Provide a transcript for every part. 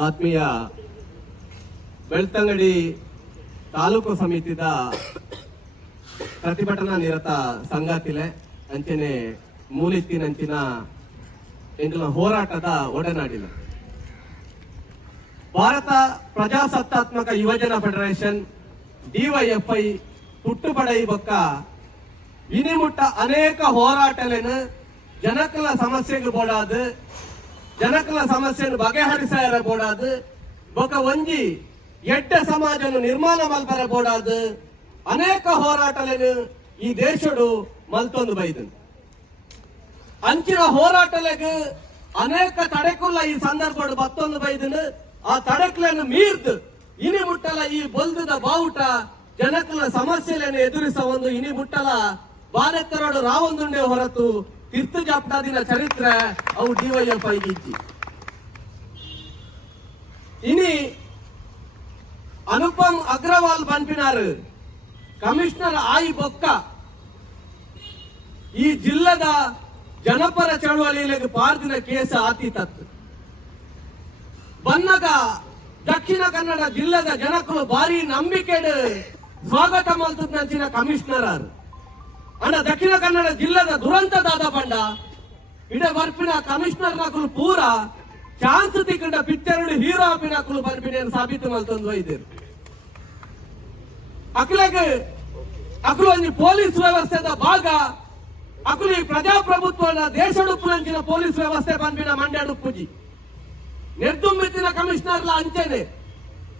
ಆತ್ಮೀಯ ಬೆಳ್ತಂಗಡಿ ತಾಲೂಕು ಸಮಿತಿದ ಪ್ರತಿಭಟನಾ ನಿರತ ಸಂಗಾತಿಲೆ ಅಂಚನೆ ಮೂಲಿತ್ತಿನಂಚಿನ ಇಂದಿನ ಹೋರಾಟದ ಒಡನಾಡಿನ ಭಾರತ ಪ್ರಜಾಸತ್ತಾತ್ಮಕ ಯುವಜನ ಫೆಡರೇಷನ್ ಡಿವೈಎಫ್ಐ ತುಟ್ಟುಪಡೈ ಬೊಕ್ಕ ಇನಿಮುಟ್ಟ ಅನೇಕ ಹೋರಾಟಲೇನು ಜನಕಲ ಸಮಸ್ಯೆಗೆ ಬೋಡಾದು ಜನಕಲ ಸಮಸ್ಯೆಯನ್ನು ಬಗೆಹರಿಸಾರ ಬೋಡಾದು. ಬೊಕ ಒಂಜಿ ಎಡ್ಡ ಸಮಾಜನು ನಿರ್ಮಾಣ ಮಲ್ಪರಬೋಡಾದು ಅನೇಕ ಹೋರಾಟಲನ್ನು ಈ ದೇಶಡು ಮಲ್ತೊಂದು ಬೈದ ಅಂಚಿನ ಹೋರಾಟಲೆಗ್ ಅನೇಕ ತಡೆಕುಲ್ಲ ಈ ಸಂದರ್ಭ ಬತ್ತೊಂದು ಬೈದನು ಆ ತಡೆಕಲನ್ನು ಮೀರ್ದು. ಇನಿ ಮುಟ್ಟಲ ಈ ಬೊಲ್ದದ ಬಾವುಟ ಜನಕಲ ಸಮಸ್ಯೆಗಳನ್ನು ಎದುರಿಸ ಒಂದು ಇನಿ ಮುಟ್ಟಲ ಬಾಲಕರೋಡು ರಾವೊಂದುಂಡೆ ಹೊರತು ಕಿರ್ತು ಜಾಪ್ತಾದಿನ ಚರಿತ್ರೆ ಅವು ಡಿವೈಎಫ್ ಐಗಿಜ್ಜಿ ಇನಿ ಅನುಪಮ್ ಅಗ್ರವಾಲ್ ಪನ್ಪಿನಾರು ಕಮಿಷನರ್ ಆಯಿ ಬೊಕ್ಕ ಈ ಜಿಲ್ಲದ ಜನಪರ ಚಳವಳಿಯಲ್ಲಿ ಪಾರ್ದಿನ ಕೇಸ ಆತಿ ತತ್ ಬನ್ನಗ ದಕ್ಷಿಣ ಕನ್ನಡ ಜಿಲ್ಲದ ಜನಕ್ಕೂ ಭಾರಿ ನಂಬಿಕೆ ಸ್ವಾಗತ ಮಲ್ತದ್ನಂಚಿನ ಕಮಿಷನರ್ ಆರು ಅಣ್ಣ ದಕ್ಷಿಣ ಕನ್ನಡ ಜಿಲ್ಲದ ದುರಂತದಾದ ಬಂಡ ಇಡ ಬರ್ಪಿನ ಕಮಿಷನರ್ ನಕಲು ಪೂರ ಚಾನ್ಸ್ ತಿಕ್ಕಂಡ ಪಿಕ್ಚರ್ ಹೀರೋ ಅಪಿನಕಲು ಬರ್ಪಿನ ಸಾಬೀತು ಮಲ್ತೊಂದು ಒಯ್ದಿರು ಅಕ್ಲೆಗ್ ಅಕ್ಲು ಒಂಜಿ ಪೊಲೀಸ್ ವ್ಯವಸ್ಥೆದ ಭಾಗ ಅಕ್ಲು ಈ ಪ್ರಜಾಪ್ರಭುತ್ವದ ದೇಶಡುಪ್ಪುನಂಚಿನ ಪೊಲೀಸ್ ವ್ಯವಸ್ಥೆ ಬಂದಿನ ಮಂಡ್ಯಡುಪ್ಪುಜಿ ನಿರ್ದುಂಬಿತಿನ ಕಮಿಷನರ್ಲ ಅಂಚೆನೆ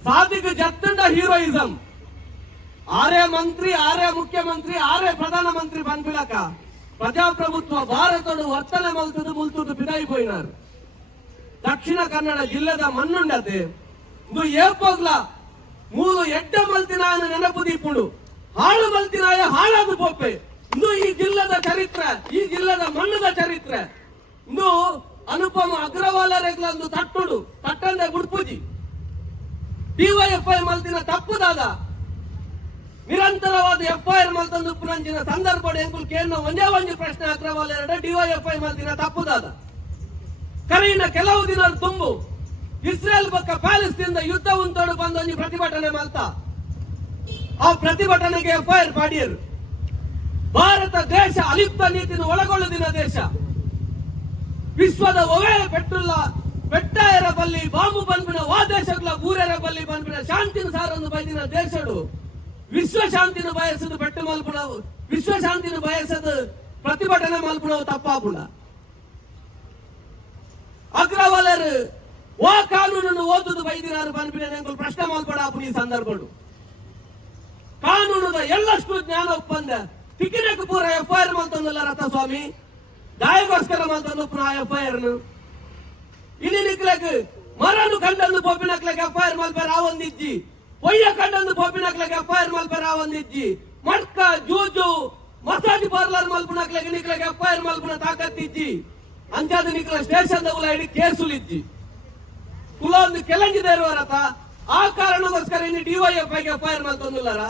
ಸಾದಿಗೆ ಜತ್ತಂಡ ಹೀರೋಯಿಸಂ ಆರೇ ಮಂತ್ರಿ ಆರೇ ಮುಖ್ಯಮಂತ್ರಿ ಆರೇ ಪ್ರಧಾನಮಂತ್ರಿ ಬಂದ್ಬಿಡಕ. ಪ್ರಜಾಪ್ರಭುತ್ವ ಭಾರತಡು ವರ್ತನೆ ಮಲ್ತದು ಮುಲ್ತುದು ಬಿದಾಯಿ ಪೋಯಿನಾರು ದಕ್ಷಿಣ ಕನ್ನಡ ಜಿಲ್ಲೆದ ಮಣ್ಣುಂಡತೆ. ಇದು ಏಪೋಗ್ಲ ಮೂಲು ಎಡ್ಡ ಮಲ್ತಿನ ನೆನಪು ದೀಪುಡು ಹಾಳು ಮಲ್ತಿನಾಯ ಹಾಳಾದು ಪೋಪೆ ಇಂದು ಈ ಜಿಲ್ಲೆದ ಚರಿತ್ರೆ, ಈ ಜಿಲ್ಲೆದ ಮಣ್ಣದ ಚರಿತ್ರೆ. ಇಂದು ಅನುಪಮ ಅಗ್ರವಾಲರೆಗ್ಲಂದು ತಟ್ಟುಡು, ತಟ್ಟಂದೆ ಗುಡ್ಪುಜಿ. ಡಿವೈಎಫ್ಐ ಮಲ್ತಿನ ತಪ್ಪುದಾದ. ನಿರಂತರವಾದ ಎಫ್ಐಆರ್ ಮಲ್ತಂದು ಪುನಂಜಿನ ಸಂದರ್ಭ ಕೇಂದ್ರ ಒಂದೇ ಒಂದು ಪ್ರಶ್ನೆ ಅಗ್ರವಾಲ ಡಿವೈಎಫ್ಐ ಮಲ್ತಿನ ತಪ್ಪುದಾದ. ಕರೀನ ಕೆಲವು ದಿನ ತುಂಬು. ಇಸ್ರೇಲ್ ಪಕ್ಕ ಪ್ಯಾಲೆಸ್ತೀನ್ ಯುದ್ಧ ಉಂಟೋಡು ಬಂದು ಒಂದು ಪ್ರತಿಭಟನೆ ಮಲ್ತ ಆ ಪ್ರತಿಭಟನೆಗೆ ಎಫ್ಐಆರ್ ಪಾಡಿಯರು. ಭಾರತ ದೇಶ ಅಲಿಪ್ತ ನೀತಿನ ಒಳಗೊಳ್ಳುದಿನ ದೇಶ. ವಿಶ್ವದ ಒವೆ ಪೆಟ್ಟುಲ್ಲ ಬೆಟ್ಟ ಬಲ್ಲಿ, ಬಾಂಬು ಬಂದ್ಬಿಡ, ವಾ ದೇಶಗಳ ಊರರ ಬಲ್ಲಿ ಬಂದ್ಬಿಡ, ಶಾಂತಿನ ಸಾರೊಂದು ಬೈದಿನ ದೇಶಡು. ವಿಶ್ವ ಶಾಂತಿನ ಬಯಸದು ಬೆಟ್ಟು ಮಲ್ಪಡವು ವಿಶ್ವ ಶಾಂತಿನ ಬಯಸದು ಪ್ರತಿಭಟನೆ ಮಲ್ಪಡವು ತಪ್ಪಾಪುಣ ಅಗ್ರವಾಲರು ಓ ಕಾನೂನನ್ನು ಓದುದು ಬೈದಿನಾರು ಬಂದ್ಬಿನ ನಂಗೆ ಪ್ರಶ್ನೆ ಮಲ್ಪಡಾಪು ಈ ಸಂದರ್ಭಗಳು. ಕಾನೂನದ ಎಲ್ಲಷ್ಟು ಜ್ಞಾನ ಒಪ್ಪಂದ ತಿಕ್ಕಿನಕ್ಕೆ ಪೂರ ಎಫ್ಐಆರ್ ಮಲ್ತಂದಲ್ಲ ರಥಸ್ವಾಮಿ? ದಾಯಗೋಸ್ಕರ ಮಲ್ತಂದು ಪುನಃ ಎಫ್ಐಆರ್ ಇಲ್ಲಿ ನಿಕ್ಲಕ್ ಮರನು ಕಂಡಂದು ಪೊಪ್ಪಿನಕ್ಲಕ್ ಎಫ್ಐಆರ್ ಆ ರಾವೊಂದಿಜ್ಜಿ ಪೊಯ್ಯ ಎಫ್ ಐ ಎಫ್ಐಆರ್ ಮಲ್ಪರ ಒಂದಿದ್ದಿ ಮಡ್ಕ, ಜೂಜು, ಮಸಾಜ್ ಪಾರ್ಲರ್ ಮಲ್ಪುನಕ್ಲಕ್ ನಿಕ್ಲಕ್ ಎಫ್ಐಆರ್ ಮಲ್ಪುನ ತಾಕತ್ತಿಜ್ಜಿ ಅಂಚಾದ ನಿಕ್ಲ ಸ್ಟೇಷನ್ ಉಲ ಹಿಡಿ ಕೇಸುಲಿಜ್ಜಿ ಕುಲ ಒಂದು ಕೆಳಂಜಿದೆ ಇರುವರತ. ಆ ಕಾರಣಕ್ಕೋಸ್ಕರ ಇನ್ನು ಡಿವೈಎಫ್ ಐಗೆ ಎಫ್ಐಆರ್ ಮಲ್ತೊಂದುಲ್ಲಾರ.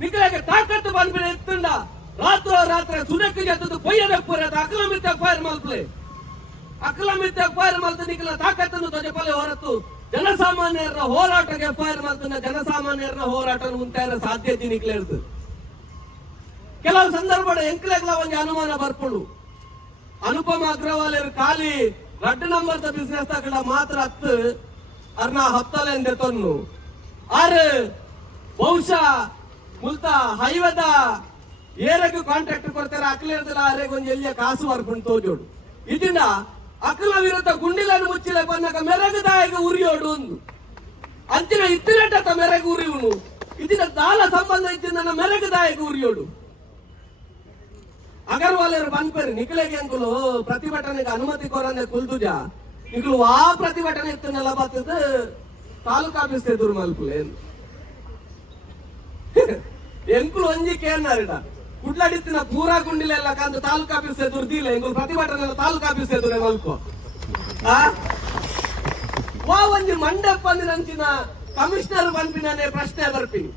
ನಿಕ್ಲಗೆ ತಾಕತ್ತು ಬಂದ್ಬಿಡ ಎತ್ತಂಡ ರಾತ್ರೋ ರಾತ್ರಿ ಸುನಕ್ಕೆ ಜತ್ತದು ಪೊಯ್ಯದ ಪೂರದ ಅಕಲಮಿತ ಎಫ್ಐಆರ್ ಮಲ್ಪಲೆ. ಅಕಲಮಿತ ಎಫ್ಐಆರ್ ಮಲ್ತ ನಿಕ್ಲ ತಾಕತ್ತನ್ನು ತೊಜಪಲೆ ಹೊರತು ಜನಸಾಮಾನ್ಯರ ಹೋರಾಟಕ್ಕೆ ಎಫ್ಐಆರ್ ಮಾಡ್ತಾನೆ ಜನಸಾಮಾನ್ಯರ ಹೋರಾಟ ಮುಂತಾದ ಸಾಧ್ಯತೆ ನಿಕ್ಲೇರ್ತದೆ ಕೆಲವು ಸಂದರ್ಭ ಎಂಕ್ಲೆಗ್ಲ ಒಂದು ಅನುಮಾನ ಬರ್ಕೊಂಡು ಅನುಪಮ ಅಗ್ರವಾಲ್ ಖಾಲಿ ರಡ್ ನಂಬರ್ ಬಿಸ್ನೆಸ್ ತಗೊಂಡ ಮಾತ್ರ ಹತ್ತು, ಅರ್ನ ಹತ್ತಲೆ ಎಂದೆ ತೊನ್ನು. ಆರ್ ಬಹುಶಃ ಮುಲ್ತ ಹೈವದ ಏರಕ್ಕೆ ಕಾಂಟ್ರಾಕ್ಟ್ ಕೊಡ್ತಾರೆ ಅಕ್ಲ ಇರ್ತಲ್ಲ ಆರೆಗೆ ಒಂದು ಎಲ್ಲಿಯ ಕಾಸು ಬರ್ಕೊಂಡು ತೋಜೋಡು. ಇದನ್ನ ಅಕಲ ವಿರುದ್ಧ ಗುಂಡಿಲನ್ನು ಮುಚ್ಚಿದ ಬಂದಾಗ ಮೆರಗದಾಯಗ ಉರಿಯೋಡು ಒಂದು ಅಂಚಿನ ಇತ್ತಿನಟ್ಟ ಮೆರಗು ಉರಿಯುನು ಇದನ್ನ ದಾಲ ಸಂಬಂಧ ಇದ್ದ ಮೆರಗದಾಯಕ ಉರಿಯೋಡು. ಅಗರ್ವಾಲರು ಬಂದ್ಪೇರು ನಿಖಿಲೆಗೆ ಅಂಕುಲು ಪ್ರತಿಭಟನೆಗೆ ಅನುಮತಿ ಕೊರಂದೆ ಕುಲ್ದುಜ. ನಿಖಲು ಆ ಪ್ರತಿಭಟನೆ ಇತ್ತನೆಲ್ಲ ಬರ್ತದ ತಾಲೂಕು ಆಫೀಸ್ ಎದುರು ಮಲ್ಪುಲೆ ಎಂಕುಲು ಒಂಜಿ ಕೇನಾರಿಡ ಕುಡ್ಲಾಡಿತ್ತಿನ ಪೂರಾ ಗುಂಡಿಲೆಲ್ಲ ಕಂದು ತಾಲೂಕು ಆಫೀಸ್ ಎದುರು ದಿಲ್ಲ ಎಂಕುಲು ಪ್ರತಿಭಟನೆ ಎಲ್ಲ ತಾಲೂಕು ಆಫೀಸ್ ಎದುರು ಮಲ್ಕೋ ವಾ ಒಂಜಿ ಮಂಡಪ ಅಂಚಿನ ಕಮಿಷನರ್ ಬಂದ್ಪಿನೇ ಪ್ರಶ್ನೆ ಬರ್ಪಿನಿ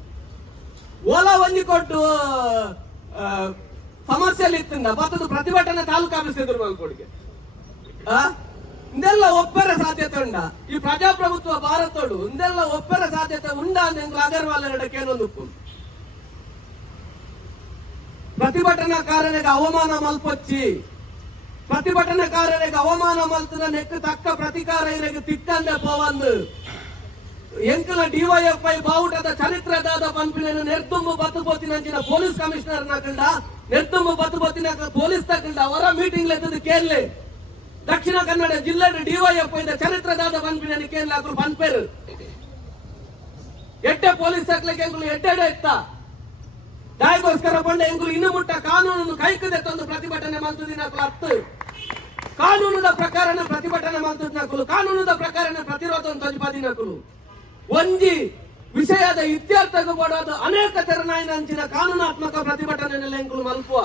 ಓಲ ಒಂಜಿ ಕೊಟ್ಟು ಆ, ಸಮಸ್ಯೆಯಲ್ಲಿ ಇತ್ತಿಂದ ಮತ್ತೊಂದು ಪ್ರತಿಭಟನೆ ತಾಲೂಕು ಆಫೀಸ್ ಎದುರು ಮಲ್ಕೊಡಿಗೆ ಇಂದೆಲ್ಲ ಒಪ್ಪರ ಸಾಧ್ಯತೆ ಉಂಡ. ಈ ಪ್ರಜಾಪ್ರಭುತ್ವ ಭಾರತೋಡು ಇಂದೆಲ್ಲ ಒಪ್ಪರ ಸಾಧ್ಯತೆ ಉಂಡ ಅಂತ ಅಗರ್ವಾಲ್ ಏನೊಂದು ಪ್ರತಿಭಟನಾಕಾರರಿಗೆ ಅವಮಾನ ಮಲ್ಪೊಚ್ಚಿ. ಪ್ರತಿಭಟನಾಕಾರರಿಗೆ ಅವಮಾನ ಮಲ್ತದ ನೆಕ್ಕ ತಕ್ಕ ಪ್ರತಿಕಾರ ಇರಗೆ ತಿಕ್ಕಂದೆ ಪೋವಂದು ಎಂಕಲ ಡಿವೈಎಫ್ಐ ಬಾವುಟದ ಚರಿತ್ರೆದಾದ ಪಂಪಿನ ನೆರ್ತುಂಬು ಬತ್ತುಪೋತಿನಂಚಿನ ಪೊಲೀಸ್ ಕಮಿಷನರ್ ನಕಂಡ ನೆರ್ತುಂಬು ಬತ್ತುಪೋತಿನ ಪೊಲೀಸ್ ತಕಂಡ ಅವರ ಮೀಟಿಂಗ್ ಲೆತ್ತದ ಕೇರ್ಲೆ. ದಕ್ಷಿಣ ಕನ್ನಡ ಜಿಲ್ಲೆ ಡಿವೈಎಫ್ಐ ಚರಿತ್ರೆದಾದ ಪಂಪಿನ ಕೇರ್ಲ ಹಾಕಲು ಪನ್ಪೇರು. ಎಡ್ಡೆ ಪೊಲೀಸ್ ಹಾಕ್ಲಿಕ್ಕೆ ಎಂಕಲು ಎಡ್ಡೆಡೆ ಇತ್ತ. ದಾಯಗೋಸ್ಕರ ಬಂಡೆ ಎಂಕುಲು ಇನ್ನು ಮುಟ್ಟ ಕಾನೂನನ್ನು ಕೈಕದೆ ತಂದು ಪ್ರತಿಭಟನೆ ಮಾಡ್ತದಿನಕಲು ಅರ್ಥ. ಕಾನೂನದ ಪ್ರಕಾರನ ಪ್ರತಿಭಟನೆ ಮಾಡ್ತದಿನಕಲು ಕಾನೂನದ ಪ್ರಕಾರನ ಪ್ರತಿರೋಧ ತಂಜುಪಾದಿನಕಲು ಒಂಜಿ ವಿಷಯದ ಇತ್ಯರ್ಥಕ್ಕೆ ಬಡೋದು ಅನೇಕ ತೆರನಾಯಿನಂಚಿನ ಕಾನೂನಾತ್ಮಕ ಪ್ರತಿಭಟನೆ ಎಂಕುಲು ಮಲ್ಪುವ.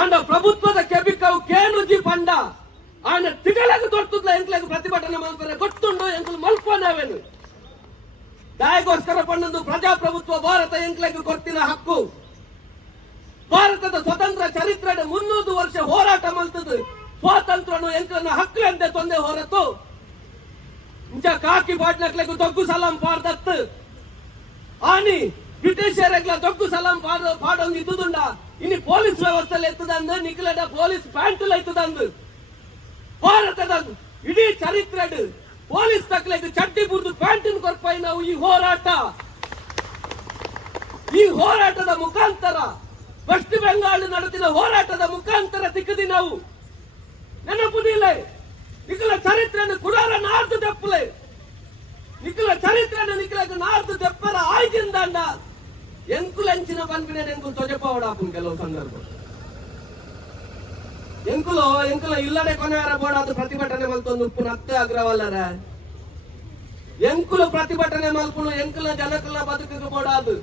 ಅಂಡ ಪ್ರಭುತ್ವದ ಕೆಬಿಕವು ಕೇನುಜಿ ಪಂಡ. ಆಂಡ ತಿಗಳಗೆ ತೊಟ್ಟುದ್ಲ ಎಂಕ್ಲೆಗೆ ಪ್ರತಿಭಟನೆ ಮಲ್ಪರೆ ಗೊತ್ತುಂಡು ಎಂಕುಲು ಮಲ್ಪುವ ನಾವೇನು? ದಾಯಗೋಸ್ಕರ ಪಣ್ಣೊಂದು ಪ್ರಜಾಪ್ರಭುತ್ವ ಭಾರತ ಎಂಕ್ಲೆಗೆ ಕೊರ್ತಿನ ಹಕ್ಕು. ಭಾರತದ ಸ್ವತಂತ್ರ ಚರಿತ್ರೆ ಮುನ್ನೂರು ವರ್ಷ ಹೋರಾಟ ಮಲ್ತದ್ದು ಸ್ವಾತಂತ್ರ ಎಂಕ್ಲನ ಹಕ್ಕು ಎಂದೇ ತೊಂದೆ ಹೊರತು. ಇಂಚ ಕಾಕಿ ಬಾಟ್ನಕ್ಲೆ ದೊಗ್ಗು ಸಲಾಂ ಪಾಡ್ದತ್ತು ಆನಿ ಬ್ರಿಟಿಷರೆಗ್ಲ ದೊಗ್ಗು ಸಲಾಂ ಪಾಡ ಪಾಡೊಂದು ಇದ್ದುದುಂಡ. ಇನ್ನು ಪೊಲೀಸ್ ವ್ಯವಸ್ಥೆಯಲ್ಲಿ ಎತ್ತದಂದು ನಿಖಲಡ ಪೊಲೀಸ್ ಪ್ಯಾಂಟಲ್ ಎತ್ತದಂದು. ಭಾರತದ ಇಡೀ ಚರಿತ್ರೆಡ್ ಪೊಲೀಸ್ ತಕ್ಲೆಗ್ ಚಡ್ಡಿ ಬುರ್ದು ಪ್ಯಾಂಟಿನ ಕೊರಪಾಯಿ ನಾವು ಈ ಹೋರಾಟ. ಈ ಹೋರಾಟದ ಮುಖಾಂತರ ಪಶ್ಚಿಮ ಬೆಂಗಾಳ ನಡೆದಿನ ಹೋರಾಟದ ಮುಖಾಂತರ ಸಿಕ್ಕದಿ ನಾವು. ನೆನಪುದಿಲ್ಲ ನಿಖಲ ಚರಿತ್ರೆಯನ್ನು ಕುಡಾರ ನಾರ್ದು ತೆಪ್ಪಲೆ ನಿಖಲ ಚರಿತ್ರೆಯನ್ನು ನಿಖಲ ನಾರ್ದು ತೆಪ್ಪರ ಆಯ್ದಿಂದ ಎಂಕುಲಂಚಿನ ಬಂದ್ಬಿಡೇನೆ ಎಂಕು ತೊಜಪವಡ ಕೆಲವು ಸಂದರ್ಭ. ಎಂಕುಲು, ಎಂಕುಲ ಇಲ್ಲಡೆ ಕೊನೆಯರ ಬೋಡಾದು ಪ್ರತಿಭಟನೆ ಮಲ್ತೊಂದು ಉಪ್ಪು ಅತ್ತೆ ಅಗ್ರವಲ್ಲರ ಎಂಕುಲು ಪ್ರತಿಭಟನೆ ಮಲ್ಪುನು ಎಂಕುಲ ಜನಕುಲ ಬದುಕಿಗೆ ಬೋಡಾದು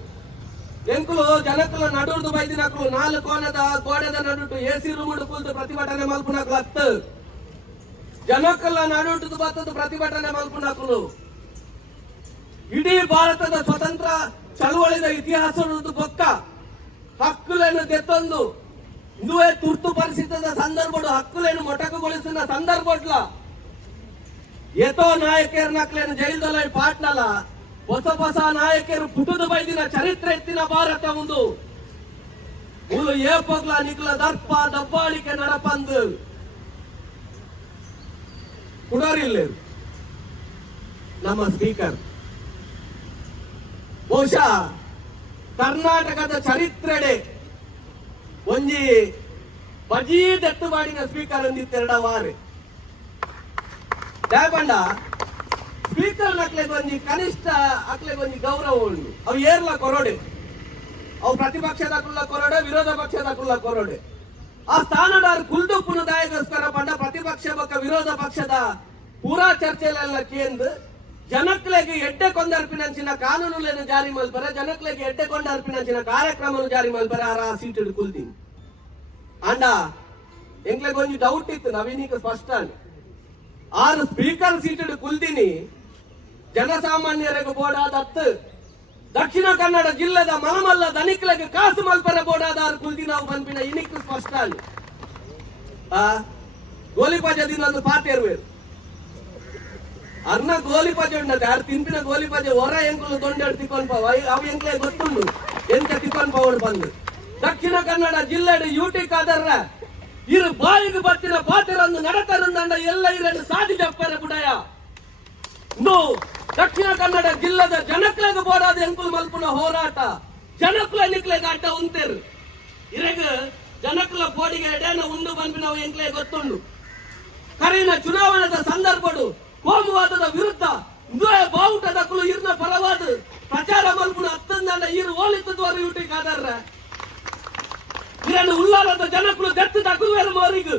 ಎಂಕುಲು ಜನಕುಲ ನಡುರ್ದು ಬೈದಿನಕಲು ನಾಲ್ಕು ಕೋಣದ ಗೋಡೆದ ನಡುಟು ಎಸಿ ರೂಮುಡು ಕುಲ್ದು ಪ್ರತಿಭಟನೆ ಮಲ್ಪುನಕಲು ಅತ್ತು ಜನಕುಲ ನಡುಟು ಬತ್ತದು ಪ್ರತಿಭಟನೆ ಮಲ್ಪುನಕಲು ಇಡೀ ಭಾರತದ ಸ್ವತಂತ್ರ ಚಳುವಳಿದ ಇತಿಹಾಸ ಬೊಕ್ಕ ಹಕ್ಕುಲನ್ನು ತೆತ್ತೊಂದು ಇಂದುವೆ ತುರ್ತು ಪರಿಸ್ಥಿತಿದ ಸಂದರ್ಭಡು ಹಕ್ಕುలను ಮೊಟಕುಗೊಳಿಸಿದ ಸಂದರ್ಭಡ್ಲ ಎತೋ ನಾಯಕರ ನಕ್ಲೇನು ಜೈಲ್ದಲ್ಲ ಪಾಟ್ನಲ ಹೊಸ ಹೊಸ ನಾಯಕರು ಪುಟದ ಬೈದಿನ ಚರಿತ್ರೆ ಎತ್ತಿನ ಭಾರತ ಒಂದು ಉಲು ಏಪಗ್ಲ ನಿಗ್ಲ ದರ್ಪ ದಬ್ಬಾಳಿಕೆ ನಡಪಂದು ಕುಡರಿಲ್ಲೇರು ನಮ್ಮ ಸ್ಪೀಕರ್ ಬಹುಶಃ ಕರ್ನಾಟಕದ ಚರಿತ್ರೆಡೆ ಒಂಜಿ ಬಜಿ ದತ್ತು ಮಾಡಿನ ಸ್ಪೀಕರ್ ತೆರಡ ವಾರೆ. ದಾಯಪಂಡ ಸ್ಪೀಕರ್ ನಕ್ಲೆಗ್ ಒಂಜಿ ಕನಿಷ್ಠ ಅಕ್ಲೆಗ್ ಒಂಜಿ ಗೌರವ ಉಂಡು ಅವು ಏರ್ಲ ಕೊರೋಡೆ. ಅವು ಪ್ರತಿಪಕ್ಷದ ಕುಲ್ಲ ಕೊರೋಡೆ, ವಿರೋಧ ಪಕ್ಷದ ಕುಲ್ಲ ಕೊರೋಡೆ. ಆ ಸ್ಥಾನದಾರ ಕುಲ್ದು ಪುನದಾಯಗೋಸ್ಕರ ಪಂಡ ಪ್ರತಿಪಕ್ಷ ಬೊಕ್ಕ ವಿರೋಧ ಪಕ್ಷದ ಪೂರಾ ಚರ್ಚೆಲೆಲ್ಲ ಕೇಂದ್ರ ಜನಕ್ಲೆಗೆ ಎಡ್ಡೆ ಕೊಂಡರ್ಪಿನಂಚಿನ ಕಾನೂನುలను ಜಾರಿ ಮಲ್ಪರೆ, ಜನಕ್ಲೆಗೆ ಎಡ್ಡೆ ಕೊಂಡರ್ಪಿನಂಚಿನ ಕಾರ್ಯಕ್ರಮನು ಜಾರಿ ಮಲ್ಪರೆ, ಆರ ಸೀಟ್ ಕುಲ್ತೀನಿ. ಅಂಡ, ಎಂಕ್ಲೆಗೆ ಒಂಜಿ ಡೌಟ್ ಇತ್ತು, ನವೀನಿಕ ಸ್ಪಷ್ಟ ಆರು ಸ್ಪೀಕರ್ ಸೀಟ್ ಕುಲ್ದಿನಿ ಜನಸಾಮಾನ್ಯರಿಗೆ ಬೋಡಾದ ಹತ್ತು. ದಕ್ಷಿಣ ಕನ್ನಡ ಜಿಲ್ಲೆದ ಮಲಮಲ್ಲ ಧನಿಕ್ಲೆಗೆ ಕಾಸು ಮಲ್ಪರೆ ಬೋಡಾದ ಆರು ಕುಲ್ದಿ ನಾವು ಬಂದ್ಬಿನ ಇನಿಕ್ ಸ್ಪಷ್ಟ ಗೋಲಿಪಾಜದಿಂದ ಒಂದು ಪಾತೆ ಇರುವೇರು ಅರ್ನ ಗೋಲಿಪಾಜೆ ಉಂಡತೆ ಆರು ತಿಂಪಿನ ಗೋಲಿಪಾಜೆ ಹೊರ ಎಂಕುಲು ತೊಂಡೆಡು ತಿಕ್ಕೊಂಡ್ ಪಾವ ಅವು ಎಂಕ್ಲೆ ಗೊತ್ತುಂಡು. ಎಂತ ತಿಕ್ಕೊಂಡ್ ಪಾವಡು ಬಂದು. ದಕ್ಷಿಣ ಕನ್ನಡ ಜಿಲ್ಲೆಡು ಯೂಟಿ ಕಾದರ್ರ ಇರು ಬಾಯಿಗೆ ಬತ್ತಿನ ಪಾತ್ರರನ್ನು ನಡತರಂದಂಡ ಎಲ್ಲ ಇರನ್ನು ಸಾಧಿ ಜಪ್ಪರ ಬುಡಯ ನೋ, ದಕ್ಷಿಣ ಕನ್ನಡ ಜಿಲ್ಲೆದ ಜನಕ್ಲೆಗ ಬೋಡಾದ ಎಂಕುಲು ಮಲ್ಪುನ ಹೋರಾಟ. ಜನಕ್ಲ ನಿಕ್ಲೆ ಅಡ್ಡ ಉಂತೆರು. ಇರಗ ಜನಕ್ಲ ಬೋಡಿಗೆ ಎಡೇನ ಉಂಡು ಬಂದು ನಾವು ಎಂಕ್ಲೆ ಗೊತ್ತುಂಡು. ಕರೀನ ಚುನಾವಣೆದ ಸಂದರ್ಭಡು ಕೋಮುವಾದದ ವಿರುದ್ಧ ದ್ವಯ ಬಾವುಟದ ಕುಲು ಇರ್ನ ಪರವಾದ ಪ್ರಚಾರ ಮಲ್ಪುನ ಹತ್ತಂದ ಇರು ಓಲಿತ್ತದವರು ಯೂಟಿ ಕಾದರ್ರ ಇರನ್ನು ಉಳ್ಳಾಲದ ಜನಕುಲು ದತ್ತು ತಗುವೇರ ಮೋರಿಗು.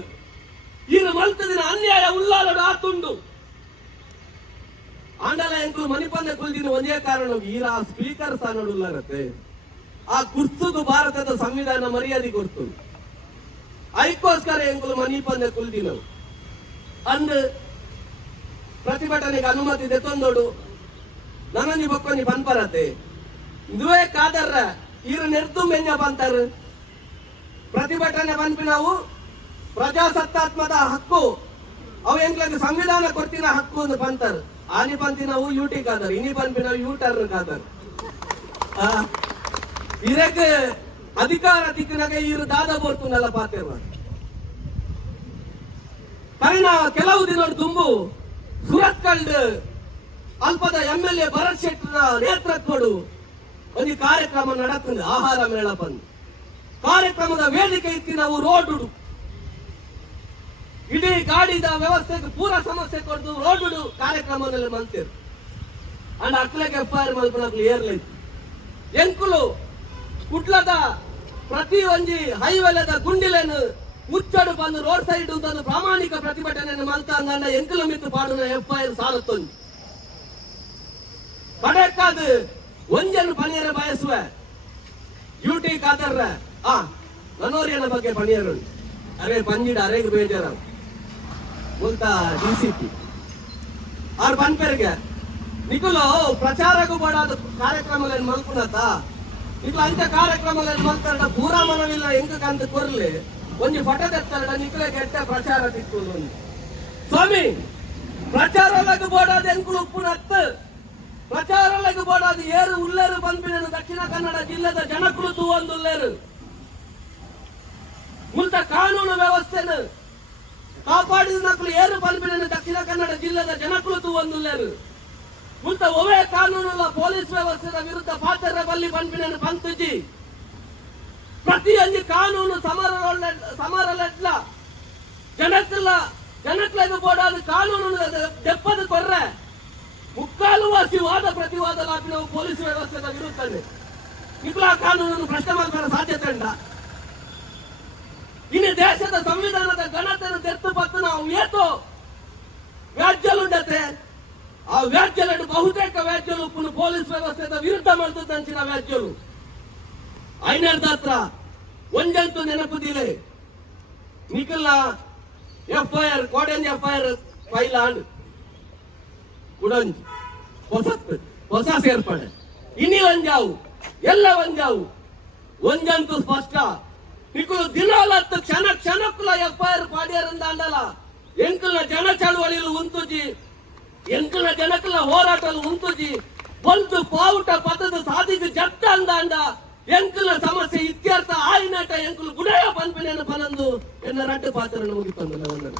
ಇರು ಮಲ್ತದಿನ ಅನ್ಯಾಯ ಉಳ್ಳಾಲಡು ಆತುಂಡು. ಆಂಡಲ ಎಂಕುಲು ಮಣಿಪಂದ ಕುಲ್ದಿನ ಒಂದೇ ಕಾರಣ ಈರ ಸ್ಪೀಕರ್ ಸ್ಥಾನ ಉಳ್ಳಾರತ್ತೆ ಆ ಕುರ್ಸುದು ಭಾರತದ ಸಂವಿಧಾನ ಮರ್ಯಾದೆ ಕೊಡ್ತು. ಐಕೋಸ್ಕರ ಎಂಕುಲು ಮಣಿಪಂದ ಕುಲ್ದಿನವು ಅಂದ್ ಪ್ರತಿಭಟನೆಗೆ ಅನುಮತಿ ದೆತ್ತೊಂದೋಡು ನನನಿ ಬಕ್ಕೊನಿ ಪನ್ಪರತೆ ಇದುವೇ ಕಾದರ್ರ ಇರು ನೆರ್ದು ಮೆಂಜ ಬಂತಾರ. ಪ್ರತಿಭಟನೆ ಬಂದ್ವಿ ನಾವು ಪ್ರಜಾಸತ್ತಾತ್ಮದ ಹಕ್ಕು. ಅವು ಎಂಕ್ಲಕ್ಕೆ ಸಂವಿಧಾನ ಕೊಡ್ತಿನ ಹಕ್ಕು ಒಂದು ಪಂತರ್ ಆನಿ ಪಂತಿನವು ಯೂಟಿ ಕಾದರ್ ಇನಿ ಪಂಪಿನವು ಯೂಟರ್ ಕಾದರ್. ಆ, ಇರಕ್ಕೆ ಅಧಿಕಾರ ತಿಕ್ಕಿನಾಗ ಇರು ದಾದ ಬೋರ್ತುನಲ್ಲ ಪಾತೇವ ಪರಿಣ ಕೆಲವು ದಿನ ದುಂಬು. ಸುರತ್ ಕಂಡು ಅಲ್ಪದ ಎಂ ಎಲ್ ಎ ಭರತ್ ಶೆಟ್ಟರ ನೇತೃತ್ವಡು ಒಂದು ಕಾರ್ಯಕ್ರಮ ನಡತಂದು ಆಹಾರ ಮೇಳ ಬಂದು. ಕಾರ್ಯಕ್ರಮದ ವೇದಿಕೆ ಇತ್ತಿ ನಾವು ರೋಡ್ ಇಡೀ ಗಾಡಿದ ವ್ಯವಸ್ಥೆಗೆ ಪೂರ ಸಮಸ್ಯೆ ಕೊಡ್ದು ರೋಡ್ ಕಾರ್ಯಕ್ರಮದಲ್ಲಿ ಮಂತಿರು ಅಂಡ್ ಅಕ್ಲಕ್ಕೆ ಎಫ್ ಐ ಆರ್ ಎಂಕುಲು ಕುಟ್ಲದ ಪ್ರತಿ ಒಂಜಿ ಹೈವೆಲದ ಗುಂಡಿಲೆನು ಮುಚ್ಚಡು ಬಂದು ರೋಡ್ ಸೈಡ್ ಒಂದು ಪ್ರಾಮಾಣಿಕ ಪ್ರತಿಭಟನೆಯನ್ನು ಮಲ್ತಾ ಅಂದ ಎಂಕುಲು ಮಿತ್ತು ಪಾಡುನ ಎಫ್ ಐ ಆರ್ ಸಾಲತ್ತೊಂದು ಪಡೆಕ್ಕಾದು ಒಂಜನ್ನು ಪಣಿಯರ ಬಯಸುವ ಡ್ಯೂಟಿ ಕಾದರ್ರ ಆ ಮನೋರಿಯನ ಬಗ್ಗೆ ಪಣಿಯರು ಅರೆ ಪಂಜಿಡ ಅರೆಗೆ ಬೇಜಾರ ಮುಲ್ತ ಡಿ ಸಿ ಪಿ ಅವ್ರ ಪನ್ಪೆರಿಗೆ ನಿಕುಲು ಪ್ರಚಾರಕ್ಕೂ ಬಡಾದ ಕಾರ್ಯಕ್ರಮಗಳನ್ನು ಮಲ್ಪುನತ ನಿಕುಲು ಅಂಚ ಕಾರ್ಯಕ್ರಮಗಳನ್ನು ಮಲ್ತಾಡ ಪೂರಾ ಮನವಿಲ್ಲ ಎಂಕ ಕಂತ ಕೊರ್ಲಿ ಒಂಜಿ ಫೊಟೊ ತೆತ್ತಲ್ಲ ನಿಕ್ಲೆ ಕೆಟ್ಟ ಪ್ರಚಾರ ತಿಕ್ಕುದು ಸ್ವಾಮಿ ಪ್ರಚಾರಲಗ ಬೋಡಾದ ಎಂಕುಳು ಪ್ರಚಾರ ಪ್ರಚಾರಲಗ ಬೋಡಾದ ಏರು ಉಲ್ಲೇರು ಬಂದ್ಬಿಡನು ದಕ್ಷಿಣ ಕನ್ನಡ ಜಿಲ್ಲೆದ ಜನಕುಳು ತೂವೊಂದು ಉಲ್ಲೇರು. ಮುಂತ ಕಾನೂನು ವ್ಯವಸ್ಥೆನ. ಕಾಪಾಡಿದ ಏರು ಬಂದ್ಬಿಡನು ದಕ್ಷಿಣ ಕನ್ನಡ ಜಿಲ್ಲೆದ ಜನಕುಳು ತೂವೊಂದು ಉಲ್ಲೇರು. ಮುಂತ ಒವೇ ಕಾನೂನುಲ ಪೊಲೀಸ್ ವ್ಯವಸ್ಥೆದ ವಿರುದ್ಧ ಪಾತ್ರ ಬಲ್ಲಿ ಬಂದ್ಬಿಡನು ಪ್ರತಿ ಪ್ರತಿಯೊಂದು ಕಾನೂನು ಸಮ ಜನಕ್ಕಲ್ಲ ಜನಕ್ಲೆಗೆ ಬೋಡಾದ ಕಾನೂನು ತೆಪ್ಪದು ಕೊರ್ರೆ. ಮುಕ್ಕಾಲು ವಾಸಿ ವಾದ ಪ್ರತಿವಾದ ಲಾಪಿನ ಪೊಲೀಸ್ ವ್ಯವಸ್ಥೆದ ವಿರುದ್ಧನೇ. ನಿಖಲ ಕಾನೂನನ್ನು ಪ್ರಶ್ನೆ ಮಾಡಬಾರ ಸಾಧ್ಯತೆ ಉಂಟ? ಇನ್ನು ದೇಶದ ಸಂವಿಧಾನದ ಘನತೆಯನ್ನು ತೆತ್ತು ಪತ್ತು ನಾವು ಏತೋ ವ್ಯಾಜ್ಯಲುಂಡತೆ ಆ ವ್ಯಾಜ್ಯಲು ಬಹುತೇಕ ವ್ಯಾಜ್ಯಲು ಉಪ್ಪುನು ಪೊಲೀಸ್ ವ್ಯವಸ್ಥೆದ ವಿರುದ್ಧ ಮಾಡ್ತದಂಚಿನ ವ್ಯಾಜ್ಯಲು. ಐನರ್ದ ಹತ್ರ ಒಂಜಂತು ನೆನಪುದಿಲೆ ನಿಖಲ್ನ ಎಫ್ ಐ ಆರ್ ಫೈಲ್ ಆಂಡ್ ಕುಡಂಜಿ ಹೊಸತ್ತು ಹೊಸ ಸೇರ್ಪಡೆ. ಇನ್ನಿ ಒಂಜಾವು ಎಲ್ಲ ಒಂಜಾವು ಒಂಜಂತು ಸ್ಪಷ್ಟ. ನಿಕುಲು ದಿನಾಲತ್ತು ಕ್ಷಣ ಕ್ಷಣಕ್ಕುಲ ಎಫ್ ಐ ಆರ್ ಪಾಡ್ಯಾರಂದ ಅಂಡಲ ಎಂಕುಲ ಜನ ಚಳವಳಿಲು ಉಂತುಜಿ. ಎಂಕುಲ ಜನಕುಲ ಹೋರಾಟಲು ಉಂತುಜಿ. ಒಂದು ಪಾವುಟ ಪದದ ಸಾಧಿಗೆ ಜಟ್ಟ ಅಂದ ಅಂಡ ಎಂಕುಲ ಸಮಸ್ಯೆ ಇತ್ಯರ್ಥ ಆಯ್ನಾಟ ಎಂಕುಲು ಗುಣಯ ಪನ್ಪಿನ ಪನಂದು ಎನ್ನ ರಡ್ಡು ಪಾತ್ರನ ಮುಗಿತಂದು